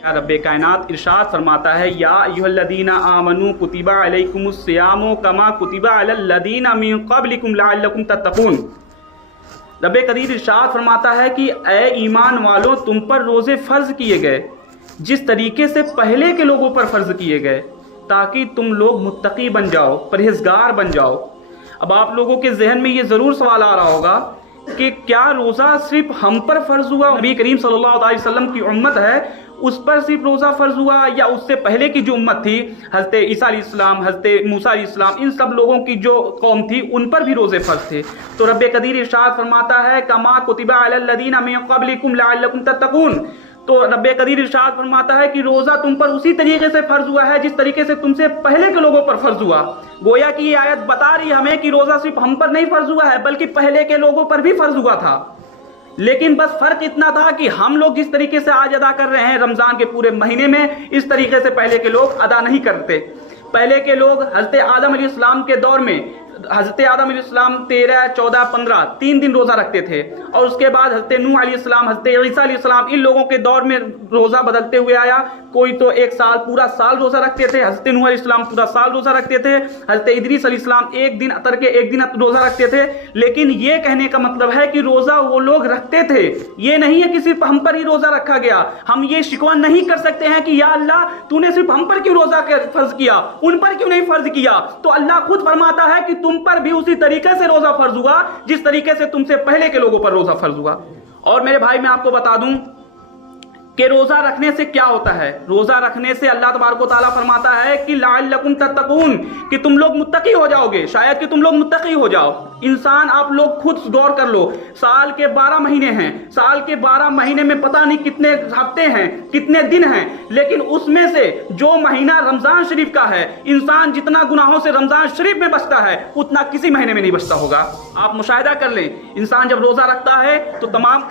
या रब्बे कायनात इरशाद फरमाता है, या अय्युहल्लज़ीना आमनू कुतिबा अलैकुमुस्सियामु कमा कुतिबा अलल्लज़ीना मिन क़ब्लिकुम लअल्लकुम तत्तक़ून। रब्बे कदीर इरशाद फरमाता है कि ए ईमान वालों, तुम पर रोज़े फ़र्ज़ किए गए जिस तरीके से पहले के लोगों पर फ़र्ज़ किए गए, ताकि तुम लोग मुत्तकी बन जाओ, परहेज़गार बन जाओ। अब आप लोगों के जहन में ये ज़रूर सवाल आ रहा होगा कि क्या रोज़ा सिर्फ हम पर फ़र्ज़ हुआ, नबी करीम सल्लल्लाहु अलैहि वसल्लम की उम्मत है उस पर सिर्फ रोज़ा फ़र्ज़ हुआ, या उससे पहले की जो उम्मत थी हज़रत ईसा अलैहिस्सलाम, हज़रत मूसा अलैहिस्सलाम, इन सब लोगों की जो कौम थी उन पर भी रोज़े फ़र्ज़ थे। तो रब्बे कदीर इरशाद फरमाता है, कमा कुतिबा अलल्लज़ीना मिन क़ब्लिकुम लअल्लकुम तत्तक़ून। तो रब्बे कदीर इरशाद फरमाता है कि रोज़ा तुम पर उसी तरीके से फ़र्ज़ हुआ है जिस तरीके से तुमसे पहले के लोगों पर फ़र्ज़ हुआ। गोया कि ये आयत बता रही हमें कि रोज़ा सिर्फ हम पर नहीं फ़र्ज़ हुआ है, बल्कि पहले के लोगों पर भी फ़र्ज़ हुआ था। लेकिन बस फ़र्क इतना था कि हम लोग जिस तरीके से आज अदा कर रहे हैं रमज़ान के पूरे महीने में, इस तरीके से पहले के लोग अदा नहीं करते। पहले के लोग हज़रत आदम अलैहिस्सलाम के दौर में हज़रत आदम अलैहिस्सलाम 13, 14, 15 3 दिन रोज़ा रखते थे, और उसके बाद हज़रत नूह अलैहिस्सलाम, हज़रत ईसा अलैहिस्सलाम, इन लोगों के दौर में रोज़ा बदलते हुए आया। कोई तो एक साल पूरा साल रोज़ा रखते थे, हज़रत नूह अलैहिस्सलाम पूरा साल रोज़ा रखते थे, हज़रत इदरीस अलैहिस्सलाम एक दिन अतर के एक दिन रोज़ा रखते थे। लेकिन ये कहने का मतलब है कि रोज़ा वो लोग रखते थे, ये नहीं है कि सिर्फ हम पर ही रोज़ा रखा गया। हम ये शिकवा नहीं कर सकते हैं कि या अल्लाह तूने सिर्फ हम पर क्यों रोज़ा फ़र्ज़ किया, उन पर क्यों नहीं फ़र्ज़ किया। तो अल्लाह खुद फरमाता है कि तुम पर भी उसी तरीके से रोज़ा फ़र्ज़ हुआ जिस तरीके से तुमसे पहले के लोगों पर रोज़ा फ़र्ज़ हुआ। और मेरे भाई, मैं आपको बता दूं कि रोज़ा रखने से क्या होता है। रोज़ा रखने से अल्लाह तबारक व तआला फरमाता है कि लअल्लकुम तत्तक़ून, कि तुम लोग मुत्तकी हो जाओगे, शायद कि तुम लोग मुत्तकी हो जाओ। इंसान, आप लोग खुद गौर कर लो, साल के 12 महीने हैं, साल के 12 महीने में पता नहीं कितने हफ्ते हैं, कितने दिन हैं, लेकिन उसमें से जो महीना रमज़ान शरीफ का है, इंसान जितना गुनाहों से रमज़ान शरीफ में बचता है उतना किसी महीने में नहीं बचता होगा। आप मुशाहिदा कर लें, इंसान जब रोज़ा रखता है तो तमाम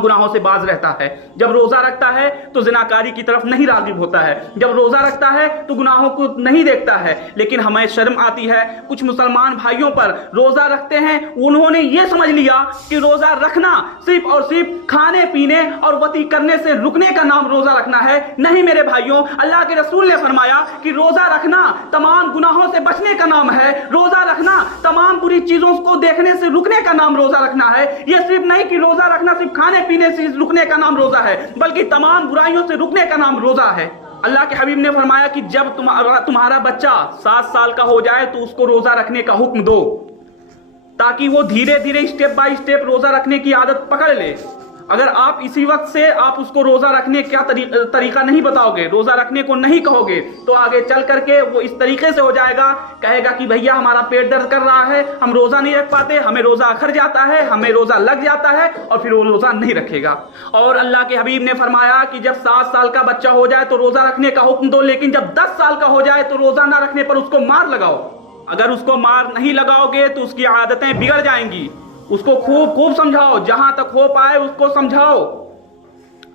गुनाहों से बाज रहता है। जब रोज़ा रखता है तो ज़िनाकारी की तरफ नहीं राग़िब होता है, जब रोज़ा रखता है तो गुनाहों को नहीं देखता है। लेकिन हमें शर्म आती है, कुछ मुसलमान भाइयों पर रोज़ा रखते हैं, उन्होंने ये समझ लिया कि रोज़ा रखना सिर्फ और सिर्फ खाने पीने और वती करने से रुकने का नाम रोज़ा रखना है। नहीं मेरे भाइयों, अल्लाह के रसूल ने फरमाया कि रोज़ा रखना तमाम गुनाहों से बचने का नाम है, रोज़ा रखना तमाम बुरी चीज़ों को देखने से रुकने का नाम रोज़ा रखना है। ये सिर्फ नहीं कि रोज़ा रखना सिर्फ खाने पीने से रुकने का नाम रोज़ा है, बल्कि तमाम बुराइयों से रुकने का नाम रोज़ा है। अल्लाह के हबीब ने फरमाया कि जब तुम्हारा बच्चा 7 साल का हो जाए तो उसको रोज़ा रखने का हुक्म दो, ताकि वो धीरे धीरे स्टेप बाय स्टेप रोज़ा रखने की आदत पकड़ ले। अगर आप इसी वक्त से आप उसको रोज़ा रखने का तरीका नहीं बताओगे, रोज़ा रखने को नहीं कहोगे, तो आगे चल करके वो इस तरीके से हो जाएगा, कहेगा कि भैया हमारा पेट दर्द कर रहा है, हम रोज़ा नहीं रख पाते, हमें रोज़ा अखर जाता है, हमें रोज़ा लग जाता है, और फिर वो रोज़ा नहीं रखेगा। और अल्लाह के हबीब ने फरमाया कि जब 7 साल का बच्चा हो जाए तो रोज़ा रखने का हुक्म दो, लेकिन जब 10 साल का हो जाए तो रोज़ा ना रखने पर उसको मार लगाओ। अगर उसको मार नहीं लगाओगे तो उसकी आदतें बिगड़ जाएंगी। उसको खूब खूब समझाओ, जहां तक हो पाए उसको समझाओ।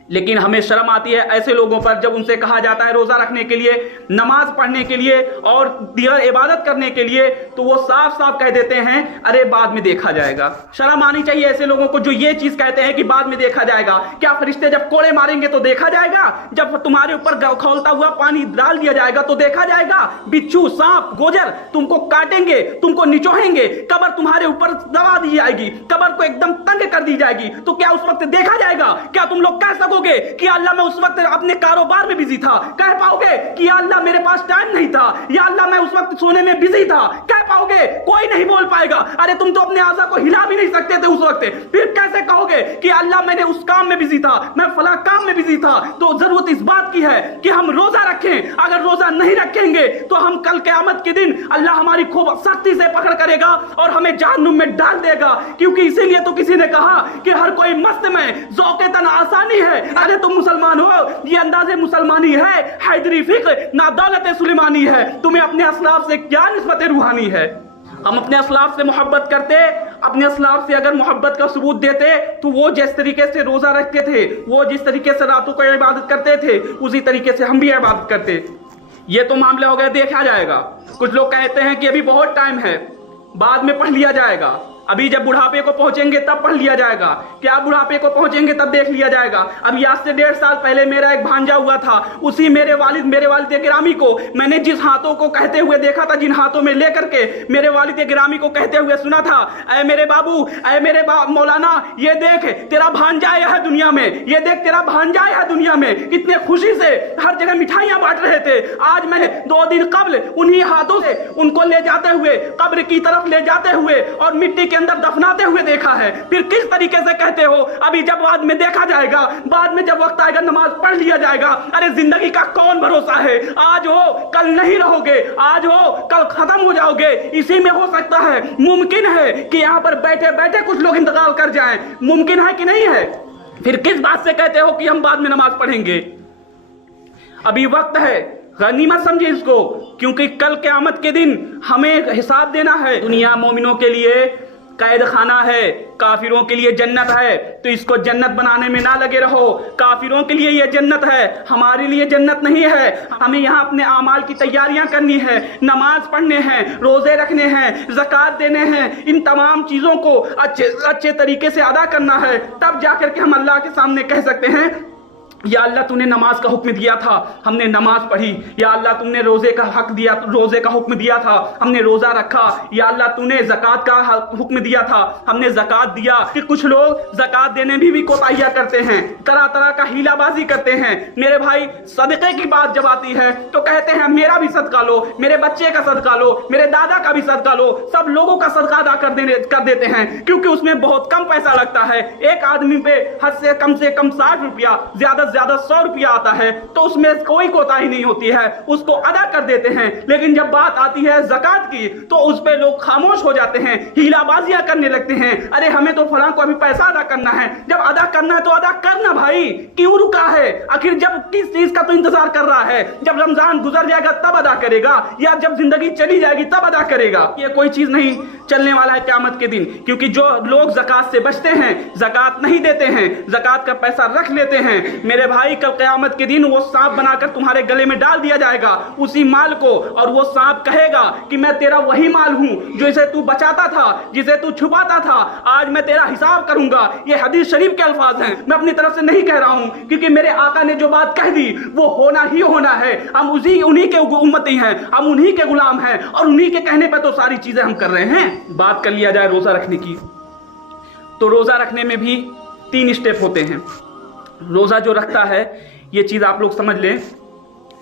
लेकिन हमें शर्म आती है ऐसे लोगों पर जब उनसे कहा जाता है रोज़ा रखने के लिए, नमाज पढ़ने के लिए और दीगर इबादत करने के लिए, तो वो साफ साफ कह देते हैं अरे बाद में देखा जाएगा। शर्म आनी चाहिए ऐसे लोगों को जो ये चीज़ कहते हैं कि बाद में देखा जाएगा। क्या फरिश्ते जब कोड़े मारेंगे तो देखा जाएगा? जब तुम्हारे ऊपर खौलता हुआ पानी डाल दिया जाएगा तो देखा जाएगा? बिच्छू, सांप, गोजर तुमको काटेंगे, तुमको निचोड़ेंगे, कब्र तुम्हारे ऊपर दबा दी जाएगी, कब्र को एकदम तंग कर दी जाएगी, तो क्या उस वक्त देखा जाएगा? क्या तुम लोग कह सको कि अल्लाह मैं उस वक्त अपने कारोबार में बिजी था? कह पाओगे कि या अल्लाह मेरे पास टाइम नहीं था, या अल्लाह मैं उस वक्त सोने में बिजी था? कह पाओगे? कोई नहीं बोल पाएगा। अरे तुम तो अपने आज़ा को हिला भी नहीं सकते थे उस वक्त, फिर कैसे कहोगे कि अल्लाह मैंने उस काम में बिजी था, मैं फला काम में बिजी था? तो जरूरत इस बात की है कि हम रोजा रखें। अगर रोजा नहीं रखेंगे तो हम कल क़यामत के दिन अल्लाह हमारी खूब सख्ती से पकड़ करेगा और हमें जहन्नुम में डाल देगा। क्योंकि इसीलिए तो किसी ने कहा कि हर कोई मस्त में ज़ौक़े तन आसानी है। अरे तुम मुसलमान हो, ये अंदाज़े मुसलमानी है, हैदरी फिक्र ना दौलत सुलेमानी है। तुम्हें अपने असलाफ से क्या निस्बत रूहानी है? हम अपने असलाफ से मोहब्बत करते, अपने असलाफ से अगर मोहब्बत का सबूत देते तो वो जिस तरीके से रोज़ा रखते थे, वो जिस तरीके से रातों को इबादत करते थे, उसी तरीके से हम भी इबादत करते। ये तो मामला हो गया, देखा जाएगा। कुछ लोग कहते हैं कि अभी बहुत टाइम है, बाद में पढ़ लिया जाएगा। अभी जब बुढ़ापे को पहुंचेंगे तब पढ़ लिया जाएगा, क्या बुढ़ापे को पहुंचेंगे तब देख लिया जाएगा। अभी आज से 1.5 साल पहले मेरा एक भांजा हुआ था, उसी मेरे वालिद गिरामी को मैंने जिस हाथों को कहते हुए देखा था, जिन हाथों में लेकर के मेरे वालिद गिरामी को कहते हुए सुना था, ऐ मेरे बाबू, ऐ मेरे मौलाना, ये देख तेरा भांजा आया है दुनिया में, ये देख तेरा भांजा आया है दुनिया में। कितने खुशी से हर जगह मिठाइयां बांट रहे थे। आज मैंने 2 दिन कबल उन्हीं हाथों से उनको ले जाते हुए कब्र की तरफ ले जाते हुए और मिट्टी के अंदर दफनाते हुए देखा है। फिर किस तरीके से कहते हो अभी जब बाद में देखा जाएगा, बाद में जब वक्त आएगा नमाज पढ़ लिया जाएगा। अरे जिंदगी का कौन भरोसा है, आज हो कल नहीं रहोगे, आज हो कल खत्म हो जाओगे। इसी में हो सकता है, मुमकिन है कि यहाँ पर बैठे बैठे कुछ लोग इंतकाल कर जाएं, मुमकिन है कि नहीं है। फिर किस बात से कहते हो कि हम बाद में नमाज पढ़ेंगे। अभी वक्त है, गनीमत समझे इसको, क्योंकि कल क़यामत के दिन हमें हिसाब देना है। दुनिया मोमिनों के लिए कैद खाना है, काफिरों के लिए जन्नत है, तो इसको जन्नत बनाने में ना लगे रहो। काफिरों के लिए ये जन्नत है, हमारे लिए जन्नत नहीं है। हमें यहाँ अपने आमाल की तैयारियां करनी है, नमाज पढ़ने हैं, रोजे रखने हैं, ज़कात देने हैं, इन तमाम चीज़ों को अच्छे तरीके से अदा करना है। तब जाकर के हम अल्लाह के सामने कह सकते हैं, या अल्लाह तूने नमाज का हुक्म दिया था, हमने नमाज पढ़ी। या अल्लाह तुमने रोजे का हक दिया, रोजे का हुक्म दिया था, हमने रोजा रखा। या अल्लाह तूने ज़कात का हुक्म दिया था, हमने ज़कात दिया। कि कुछ लोग ज़कात देने भी कोताहियां करते हैं, तरह तरह का हीलाबाजी करते हैं। मेरे भाई, सदक़े की बात जब आती है तो कहते हैं मेरा भी सदका लो, मेरे बच्चे का सदका लो, मेरे दादा का भी सदका लो। सब लोगों का सदका अदा कर देते हैं, क्योंकि उसमें बहुत कम पैसा लगता है। एक आदमी पे हद से कम 60 रुपया, ज्यादा 100 रुपया आता है, तो उसमें कोई कोताही नहीं होती है, उसको अदा कर देते हैं। लेकिन जब बात आती है ज़कात की तो उस पे लोग खामोश हो जाते हैं, हीलाबाजियां करने लगते हैं। अरे हमें तो फलां को अभी पैसा अदा करना है। जब अदा करना है तो अदा करना भाई, क्यों रुका है आखिर? जब किस चीज का तो इंतजार कर रहा है? जब रमजान गुजर जाएगा तब अदा करेगा, या जब जिंदगी चली जाएगी तब अदा करेगा? ये कोई चीज नहीं चलने वाला है क़यामत के दिन, क्योंकि जो लोग ज़कात से बचते हैं, ज़कात नहीं देते हैं, ज़कात का पैसा रख लेते हैं, मेरे भाई कल क़यामत के दिन वो सांप बनाकर तुम्हारे गले में डाल दिया जाएगा उसी माल को, और वो सांप कहेगा कि मैं तेरा वही माल हूं जिसे तू बचाता था, जिसे तू छुपाता था, आज मैं तेरा हिसाब करूंगा। ये हदीस शरीफ के अल्फाज हैं, मैं अपनी तरफ से नहीं कह रहा हूं, क्योंकि मेरे आका ने जो बात कह दी वो होना ही होना है। हम उन्हीं के उम्मती हैं, हम उन्हीं के गुलाम हैं, और उन्हीं के कहने पर तो सारी चीजें हम कर रहे हैं। बात कर लिया जाए रोजा रखने की, तो रोजा रखने में भी 3 स्टेप होते हैं। रोज़ा जो रखता है, ये चीज़ आप लोग समझ लें,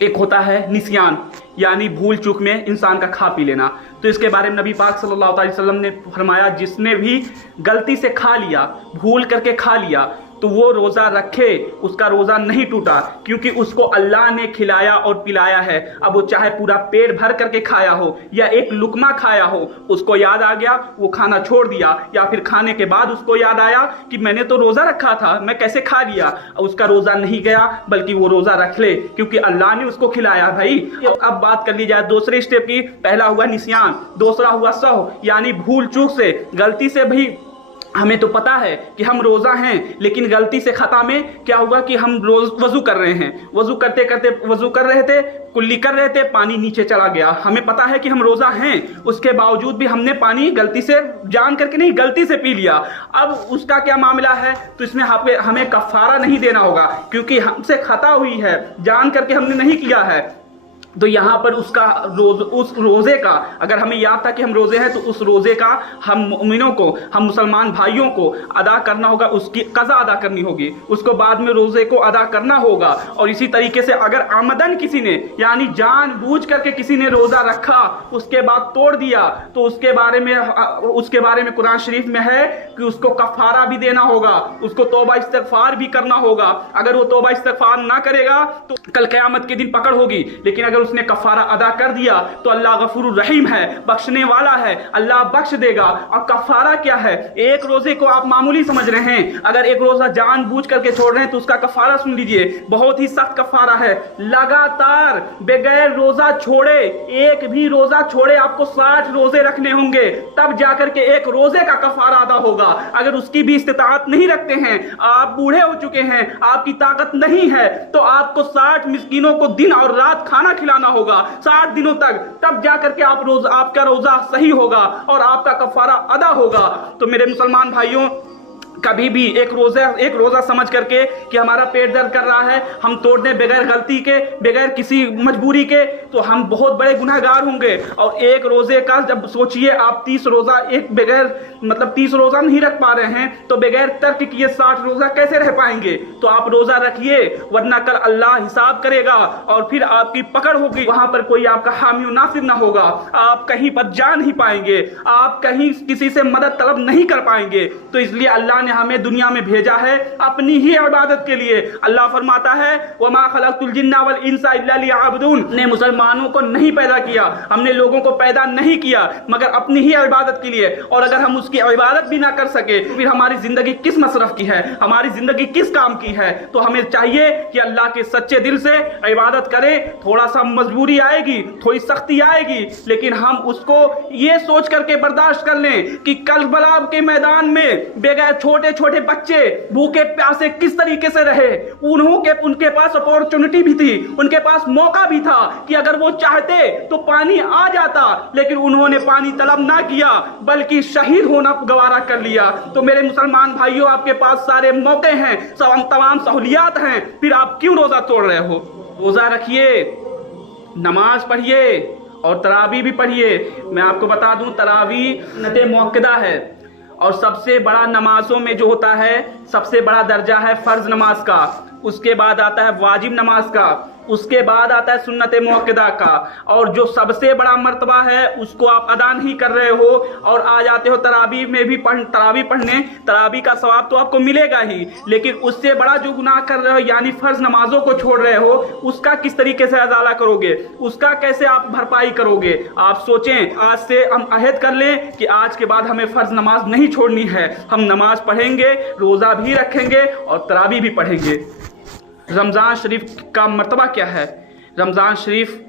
एक होता है निस्यान, यानी भूल चूक में इंसान का खा पी लेना। तो इसके बारे में नबी पाक सल्लल्लाहु अलैहि वसल्लम ने फरमाया, जिसने भी गलती से खा लिया, भूल करके खा लिया, तो वो रोज़ा रखे, उसका रोज़ा नहीं टूटा, क्योंकि उसको अल्लाह ने खिलाया और पिलाया है। अब वो चाहे पूरा पेट भर करके खाया हो या एक लुकमा खाया हो, उसको याद आ गया, वो खाना छोड़ दिया, या फिर खाने के बाद उसको याद आया कि मैंने तो रोज़ा रखा था, मैं कैसे खा लिया, उसका रोज़ा नहीं गया, बल्कि वो रोज़ा रख ले, क्योंकि अल्लाह ने उसको खिलाया। भाई अब बात कर ली जाए दूसरे स्टेप की। पहला हुआ निस्यान, दूसरा हुआ सहव, यानी भूल चूक से, गलती से भी हमें तो पता है कि हम रोज़ा हैं, लेकिन गलती से खता में क्या हुआ कि हम रोज वज़ू कर रहे हैं, वज़ू करते करते वज़ू कर रहे थे, कुल्ली कर रहे थे, पानी नीचे चला गया। हमें पता है कि हम रोज़ा हैं, उसके बावजूद भी हमने पानी गलती से, जान करके नहीं, गलती से पी लिया। अब उसका क्या मामला है? तो इसमें हमें कफ़ारा नहीं देना होगा, क्योंकि हमसे खता हुई है, जान करके हमने नहीं किया है। तो यहाँ पर उसका उस रोज़े का, अगर हमें याद था कि हम रोज़े हैं, तो उस रोज़े का हम मुमिनों को, हम मुसलमान भाइयों को अदा करना होगा, उसकी क़ज़ा अदा करनी होगी, उसको बाद में रोज़े को अदा करना होगा। और इसी तरीके से अगर आमदन किसी ने, यानी जानबूझ करके किसी ने रोज़ा रखा, उसके बाद तोड़ दिया, तो उसके बारे में कुरान शरीफ में है कि उसको कफ़ारा भी देना होगा, उसको तौबा इस्तिग़फ़ार भी करना होगा। अगर वो तौबा इस्तिग़फ़ार ना करेगा तो कल क़यामत के दिन पकड़ होगी, लेकिन अगर उसने कफारा अदा कर दिया तो अल्लाह गफूरुर रहीम है, बख्शने वाला है, अल्लाह बख्श देगा। और कफारा क्या है? एक रोजे को आप मामूली समझ रहे हैं, अगर एक रोजा जानबूझ करके छोड़ रहे हैं तो उसका कफारा सुन लीजिए, बहुत ही सख्त कफारा है। लगातार बगैर रोजा छोड़े, एक भी रोजा छोड़े आपको 60 रोजे रखने होंगे, तब जाकर के एक रोजे का कफारा अदा होगा। अगर उसकी भी इस्तिताअत नहीं रखते हैं, आप बूढ़े हो चुके हैं, आपकी ताकत नहीं है, तो आपको 60 मिस्कीनों को दिन और रात खाना खिला खिलाना होगा 60 दिनों तक, तब जा करके आपका रोजा सही होगा और आपका कफारा अदा होगा। तो मेरे मुसलमान भाइयों, कभी भी एक रोजा समझ करके कि हमारा पेट दर्द कर रहा है, हम तोड़ दें बगैर गलती के, बगैर किसी मजबूरी के, तो हम बहुत बड़े गुनहगार होंगे। और एक रोजे का जब सोचिए आप 30 रोजा एक बगैर 30 रोजा नहीं रख पा रहे हैं, तो बगैर तर्क किए 60 रोजा कैसे रह पाएंगे? तो आप रोजा रखिए, वरना कल अल्लाह हिसाब करेगा और फिर आपकी पकड़ होगी, वहां पर कोई आपका हामी नासिर ना होगा, आप कहीं पर जा नहीं पाएंगे, आप कहीं किसी से मदद तलब नहीं कर पाएंगे। तो इसलिए अल्लाह ने हमें दुनिया में भेजा है अपनी ही इबादत के लिए। अल्लाह फरमाता है वमा खलक़तुल जिन्ना वल इंसा इल्ला लियअबुदून, ने मुसलमानों को नहीं पैदा किया, हमने लोगों को पैदा नहीं किया मगर अपनी ही इबादत के लिए। और अगर हम उसकी इबादत भी ना कर सके तो फिर हमारी जिंदगी किस मसरफ की है, हमारी जिंदगी किस काम की है? तो हमें चाहिए कि अल्लाह के सच्चे दिल से इबादत करें। थोड़ा सा मजबूरी आएगी, थोड़ी सख्ती आएगी, लेकिन हम उसको ये सोच करके बर्दाश्त कर लें कि करबला के मैदान में बगैर छोटे छोटे बच्चे भूखे प्यासे किस तरीके से रहे। उनके पास अपॉर्चुनिटी भी थी, उनके पास मौका भी था कि अगर वो चाहते तो पानी आ जाता, लेकिन उन्होंने पानी तलब ना किया बल्कि शहीद होना गवारा कर लिया। तो मेरे मुसलमान भाइयों, आपके पास सारे मौके हैं, तमाम सहूलियात हैं, फिर आप क्यों रोजा तोड़ रहे हो? रोजा रखिए, नमाज पढ़िए और तरावी भी पढ़िए। मैं आपको बता दूं, तरावी सुन्नत मुअक्कदा है और सबसे बड़ा नमाजों में जो होता है, सबसे बड़ा दर्जा है फर्ज नमाज का, उसके बाद आता है वाजिब नमाज का, उसके बाद आता है सुन्नत मुअक्कदा का, और जो सबसे बड़ा मर्तबा है उसको आप अदा नहीं कर रहे हो और आ जाते हो तरावी में भी तरावी पढ़ने। तरावी का सवाब तो आपको मिलेगा ही, लेकिन उससे बड़ा जो गुनाह कर रहे हो यानी फर्ज नमाजों को छोड़ रहे हो, उसका किस तरीके से अजाला करोगे, उसका कैसे आप भरपाई करोगे? आप सोचें, आज से हम अहद कर लें कि आज के बाद हमें फर्ज नमाज नहीं छोड़नी है, हम नमाज पढ़ेंगे, रोजा भी रखेंगे और तरावी भी पढ़ेंगे। रमज़ान शरीफ का मर्तबा क्या है, रमज़ान शरीफ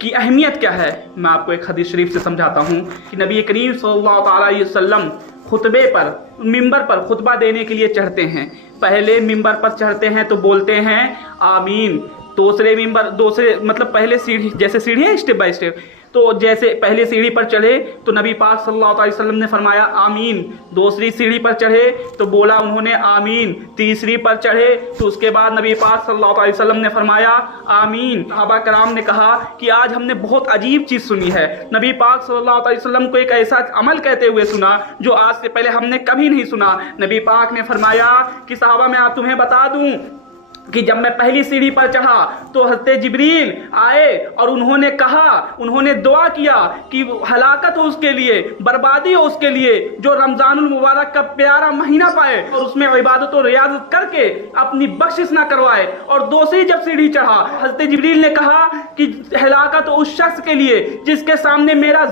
की अहमियत क्या है, मैं आपको एक हदीस शरीफ से समझाता हूँ कि नबी करीम सल्लल्लाहु अलैहि वसल्लम खुतबे पर, मिंबर पर खुतबा देने के लिए चढ़ते हैं। पहले मिंबर पर चढ़ते हैं तो बोलते हैं आमीन, पहले सीढ़ी, जैसे सीढ़ी है स्टेप बाय स्टेप, तो जैसे पहले सीढ़ी पर चढ़े तो नबी पाक सल्लल्लाहु अलैहि वसल्लम ने फरमाया आमीन, दूसरी सीढ़ी पर चढ़े तो बोला उन्होंने आमीन, तीसरी पर चढ़े तो उसके बाद नबी पाक सल्लल्लाहु अलैहि वसल्लम ने फरमाया आमीन। सहाबा कराम ने कहा कि आज हमने बहुत अजीब चीज़ सुनी है, नबी पाक सल्लल्लाहु अलैहि वसल्लम को एक ऐसा अमल कहते हुए सुना जो आज से पहले हमने कभी नहीं सुना। नबी पाक ने फरमाया कि सहाबा मैं आप तुम्हें बता दूं कि जब मैं पहली सीढ़ी पर चढ़ा तो हज़रत जिब्रील आए और उन्होंने दुआ किया कि हलाकत हो उसके लिए, बर्बादी हो उसके लिए जो रमज़ानुल मुबारक का प्यारा महीना पाए और उसमें इबादत और रियाजत करके अपनी बख्शिश ना करवाए। और दूसरी जब सीढ़ी चढ़ा, हज़रत जिब्रील ने कहा कि हलाकत हो उस शख्स के लिए जिसके सामने मेरा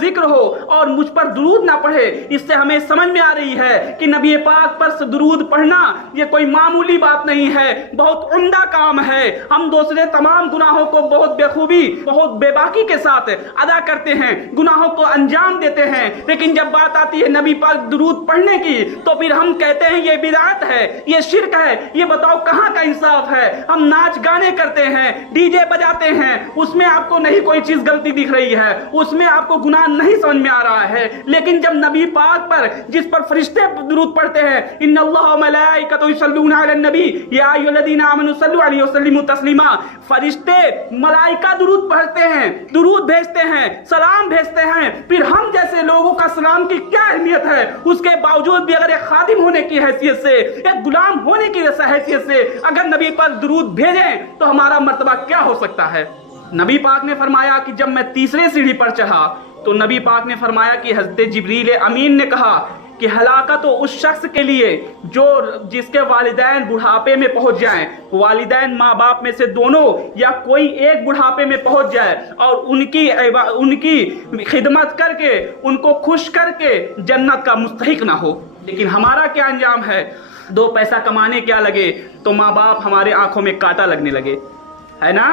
जिक्र हो और मुझ पर दुरूद ना पढ़े। इससे हमें समझ में आ रही है कि नबी पाक पर दुरूद पढ़ना ये कोई मामूली बात नहीं है, बहुत उम्दा काम है। हम दूसरे तमाम गुनाहों को बहुत बेखूबी, बहुत बेबाकी के साथ अदा करते हैं, गुनाहों को अंजाम देते हैं, लेकिन जब बात आती है नबी पाक दुरूद पढ़ने की तो फिर हम कहते हैं ये बिदअत है, ये शिर्क है। ये बताओ कहाँ का इंसाफ है? हम नाच गाने करते हैं, डीजे बजाते हैं, उसमें आपको नहीं कोई चीज गलती दिख रही है, उसमें आपको गुनाह नहीं समझ में आ रहा है, लेकिन जब नबी पाक पर, जिस पर फरिश्ते दुरूद पढ़ते हैं, इन्नल्लाह व मलाइकतहु युसल्लूना अलन नबी या अय्युहल्लज़ीना आमनू सल्लु अलैहि वसल्लिमू तस्लीमा, फरिश्ते मलाइका दुरूद पढ़ते हैं, दुरूद भेजते हैं, सलाम भेजते हैं। फिर हम जैसे लोगों का सलाम की क्या अहमियत है? उसके बावजूद भी अगर एक खादिम होने की हैसियत से, एक गुलाम होने की हैसियत से अगर नबी पर दुरूद भेजें तो हमारा मर्तबा क्या हो सकता है? नबी पाक ने फरमाया कि जब मैं तीसरे सीढ़ी पर चढ़ा तो नबी पाक ने फरमाया कि हज़रत जिब्रील अमीन ने कहा कि हलाकत तो उस शख्स के लिए जिसके वालिदैन बुढ़ापे में पहुंच जाएं, वालिदैन माँ बाप में से दोनों या कोई एक बुढ़ापे में पहुंच जाए और उनकी खिदमत करके, उनको खुश करके जन्नत का मुस्तहिक ना हो। लेकिन हमारा क्या अंजाम है? 2 पैसा कमाने क्या लगे तो माँ बाप हमारे आंखों में कांटा लगने लगे, है ना?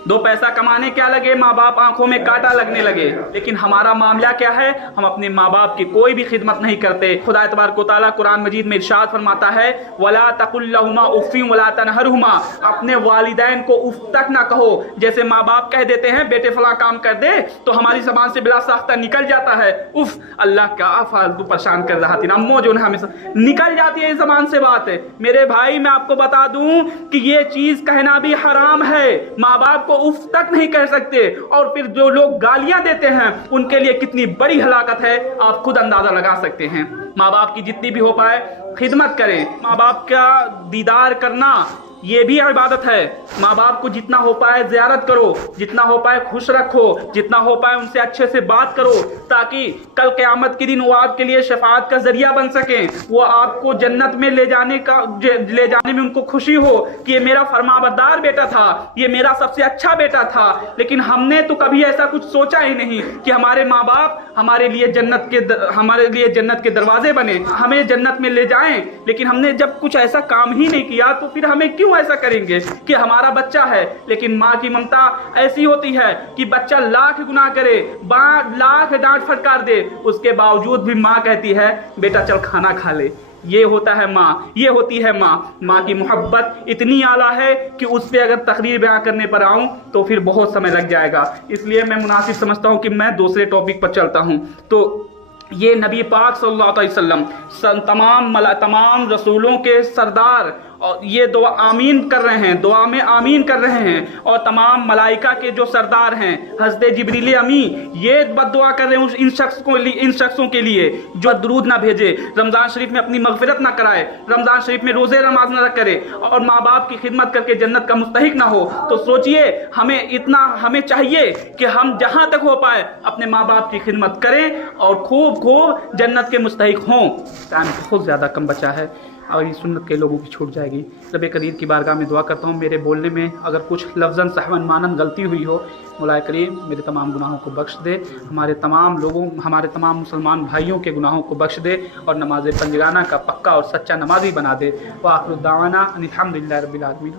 दो पैसा कमाने क्या लगे, माँ बाप आंखों में कांटा लगने लगे। लेकिन हमारा मामला क्या है, हम अपने माँ बाप की कोई भी खिदमत नहीं करते। खुदा तबारक व तआला कुरान मजीद में इरशाद फरमाता है, वला तकुल लहुमा उफ़्फ़िन वला तनहरहुमा, अपने वालिदैन को उफ तक ना कहो। जैसे माँ बाप कह देते हैं बेटे फला काम कर दे, तो हमारी ज़बान से बिला साख्ता निकल जाता है, उफ अल्लाह का फालतू परेशान कर रहा थी ना, अम्मो जो है हमेशा निकल जाती है इस ज़बान से बात है। मेरे भाई मैं आपको बता दूं कि ये चीज़ कहना भी हराम है। माँ बाप को उफ तक नहीं कह सकते, और फिर जो लोग गालियां देते हैं उनके लिए कितनी बड़ी हलाकत है आप खुद अंदाजा लगा सकते हैं। माँ बाप की जितनी भी हो पाए खिदमत करें। माँ बाप का दीदार करना ये भी इबादत है। माँ बाप को जितना हो पाए ज़ियारत करो, जितना हो पाए खुश रखो, जितना हो पाए उनसे अच्छे से बात करो, ताकि कल क़यामत के दिन वो आपके लिए शफाअत का ज़रिया बन सकें। वो आपको जन्नत में ले जाने में उनको खुशी हो कि ये मेरा फरमाबरदार बेटा था, ये मेरा सबसे अच्छा बेटा था। लेकिन हमने तो कभी ऐसा कुछ सोचा ही नहीं कि हमारे माँ बाप हमारे लिए जन्नत के दरवाजे बने, हमें जन्नत में ले जाएं। लेकिन हमने जब कुछ ऐसा काम ही नहीं किया तो फिर हमें क्यों ऐसा करेंगे कि हमारा बच्चा है। लेकिन माँ की ममता ऐसी होती है कि बच्चा लाख गुनाह करे, लाख डांट फटकार दे, उसके बावजूद भी माँ कहती है बेटा चल खाना खा ले। ये होता है माँ, ये होती है माँ। माँ की मोहब्बत इतनी आला है कि उस पर अगर तकरीर बयां करने पर आऊँ तो फिर बहुत समय लग जाएगा। इसलिए मैं मुनासिब समझता हूँ कि मैं दूसरे टॉपिक पर चलता हूँ। तो ये नबी पाक सल्लल्लाहु अलैहि वसल्लम तमाम रसूलों के सरदार, और ये दुआ आमीन कर रहे हैं, दुआ में आमीन कर रहे हैं। और तमाम मलाइका के जो सरदार हैं हज़रत जिब्रील अमी, ये बद्दुआ कर रहे हैं इन शख्सों के लिए जो दरूद ना भेजे, रमज़ान शरीफ में अपनी मग़फ़िरत ना कराए, रमज़ान शरीफ में रोज़े नमाज ना करे, और माँ बाप की खिदमत करके जन्नत का मुस्तहिक ना हो। तो सोचिए हमें चाहिए कि हम जहाँ तक हो पाए अपने माँ बाप की खिदमत करें और खूब जन्नत के मुस्तहिक हों। टाइम बहुत ज़्यादा कम बचा है और ये सुन्नत के लोगों की छूट जाएगी। रब करीम की बारगाह में दुआ करता हूँ मेरे बोलने में अगर कुछ लफ्ज़न सहवन मानन गलती हुई हो, मौलाए करीम मेरे तमाम गुनाहों को बख्श दे, हमारे तमाम मुसलमान भाइयों के गुनाहों को बख्श दे, और नमाज पंजगाना का पक्का और सच्चा नमाजी बना दे। व आखिर दावाना अनिल हम्दुलिल्लाहि रब्बिल आलमीन।